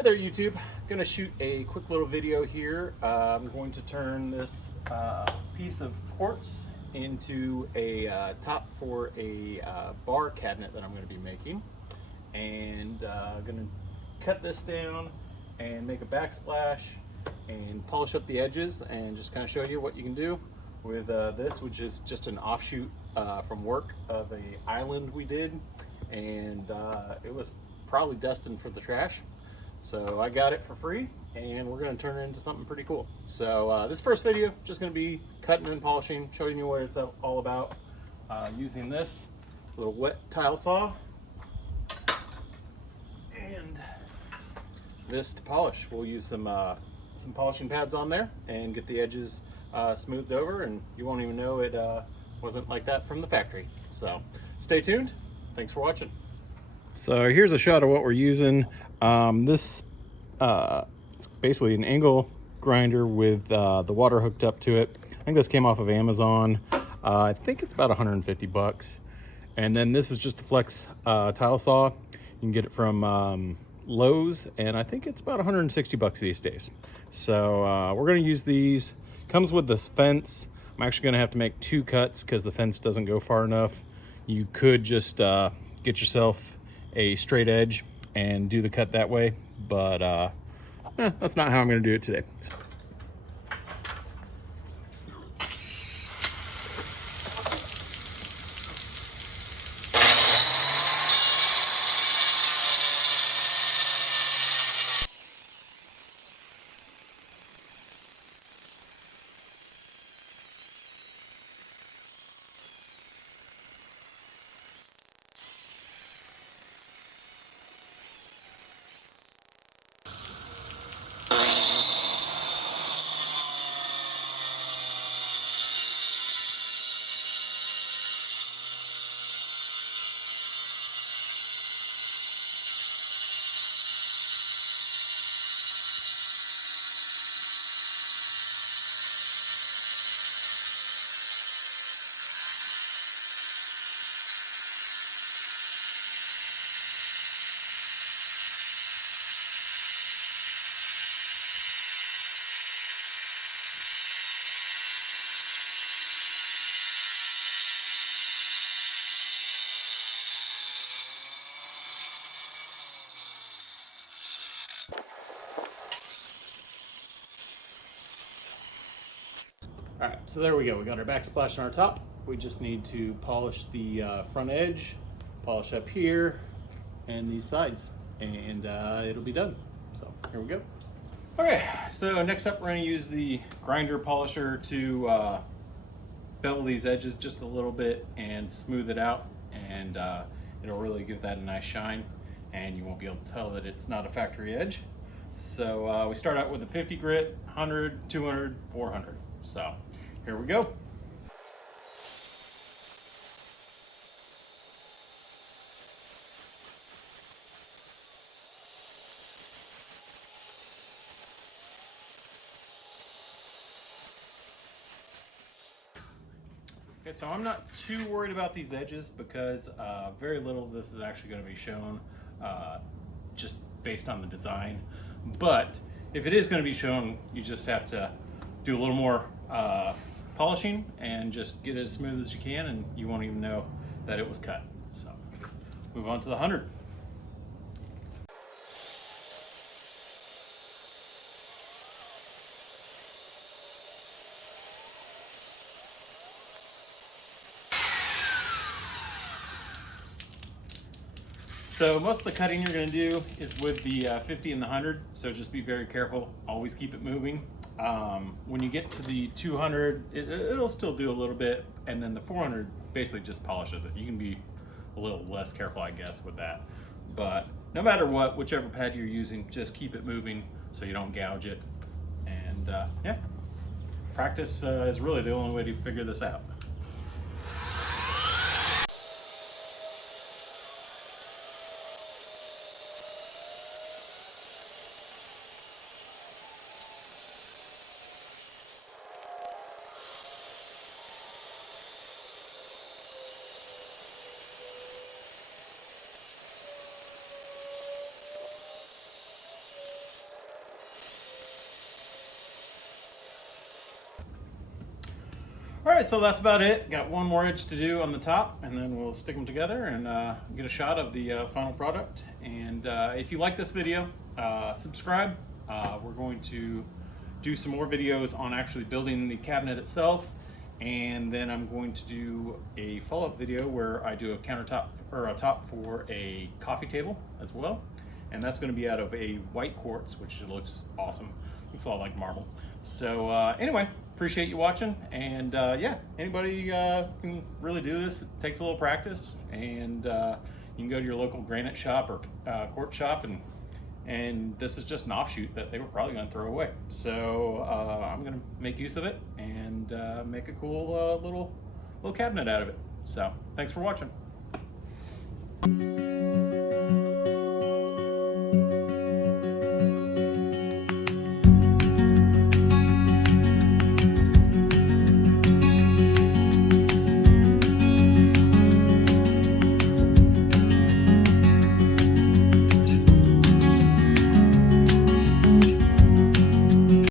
Hey there YouTube, gonna shoot a quick little video here. I'm going to turn this piece of quartz into a top for a bar cabinet that I'm going to be making, and I'm going to cut this down and make a backsplash and polish up the edges and just kind of show you what you can do with this, which is just an offshoot from work of a island we did, and it was probably destined for the trash. So I got it for free, and we're going to turn it into something pretty cool. So this first video, just going to be cutting and polishing, showing you what it's all about, using this little wet tile saw and this to polish. We'll use some polishing pads on there and get the edges smoothed over, and you won't even know it wasn't like that from the factory. So stay tuned. Thanks for watching. So here's a shot of what we're using. This it's basically an angle grinder with the water hooked up to it. I think this came off of Amazon. I think it's about 150 bucks. And then this is just a flex tile saw. You can get it from Lowe's, and I think it's about 160 bucks these days. So we're going to use these. Comes with this fence. I'm actually going to have to make 2 cuts because the fence doesn't go far enough. You could just get yourself a straight edge and do the cut that way, but that's not how I'm going to do it today. All right, so there we go. We got our backsplash on our top. We just need to polish the front edge, polish up here, and these sides, and it'll be done. So here we go. Okay, so next up we're going to use the grinder polisher to bevel these edges just a little bit and smooth it out, and it'll really give that a nice shine, and you won't be able to tell that it's not a factory edge. So we start out with a 50 grit, 100, 200, 400. So here we go. Okay, so I'm not too worried about these edges because very little of this is actually going to be shown just based on the design. But if it is going to be shown, you just have to do a little more polishing and just get it as smooth as you can, and you won't even know that it was cut. So move on to the 100. So most of the cutting you're going to do is with the 50 and the 100, so just be very careful. Always keep it moving. When you get to the 200, it'll still do a little bit, and then the 400 basically just polishes it. You can be a little less careful, I guess, with that. But no matter what, whichever pad you're using, just keep it moving so you don't gouge it. And yeah, practice is really the only way to figure this out. All right, so that's about it. Got one more edge to do on the top, and then we'll stick them together and get a shot of the final product. And if you like this video, subscribe. We're going to do some more videos on actually building the cabinet itself, and then I'm going to do a follow-up video where I do a countertop or a top for a coffee table as well, and that's going to be out of a white quartz, which looks awesome. Looks a lot like marble. So anyway, appreciate you watching, and yeah, anybody can really do this. It takes a little practice, and you can go to your local granite shop or quartz shop, and this is just an offshoot that they were probably going to throw away. So I'm going to make use of it and make a cool little cabinet out of it. So thanks for watching.